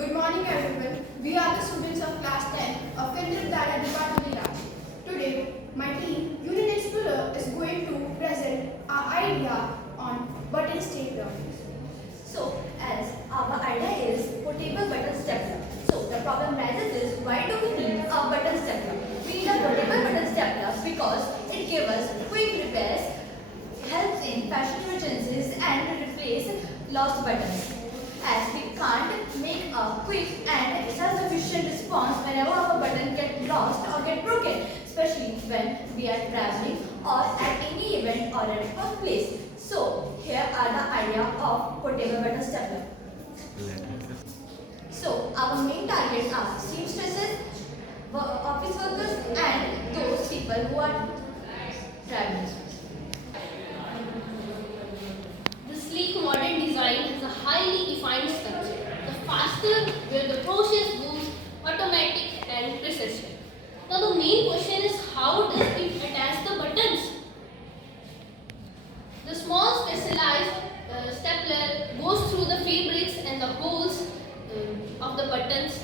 Good morning everyone. We are the students of class 10 of Kendrick Daya Department Raj. Today, my team, Union Explorer, is going to present our idea on button stapler. So, as our idea is portable button stapler. So, the problem arises is why do we need a button stapler? We need a portable button stapler because it gives us quick repairs, helps in fashion emergencies and replace lost buttons. As we can't make a quick and self-sufficient response whenever our button gets lost or get broken, especially when we are traveling or at any event or at a place. So, here are the idea of portable button stapler. So, our main targets are seamstresses, office workers and those people who are travelers. The sleek modern design has a highly defined structure. The faster where the process moves automatic and precision. Now the main question is how does it attach the buttons? The small specialized stapler goes through the fabrics and the holes of the buttons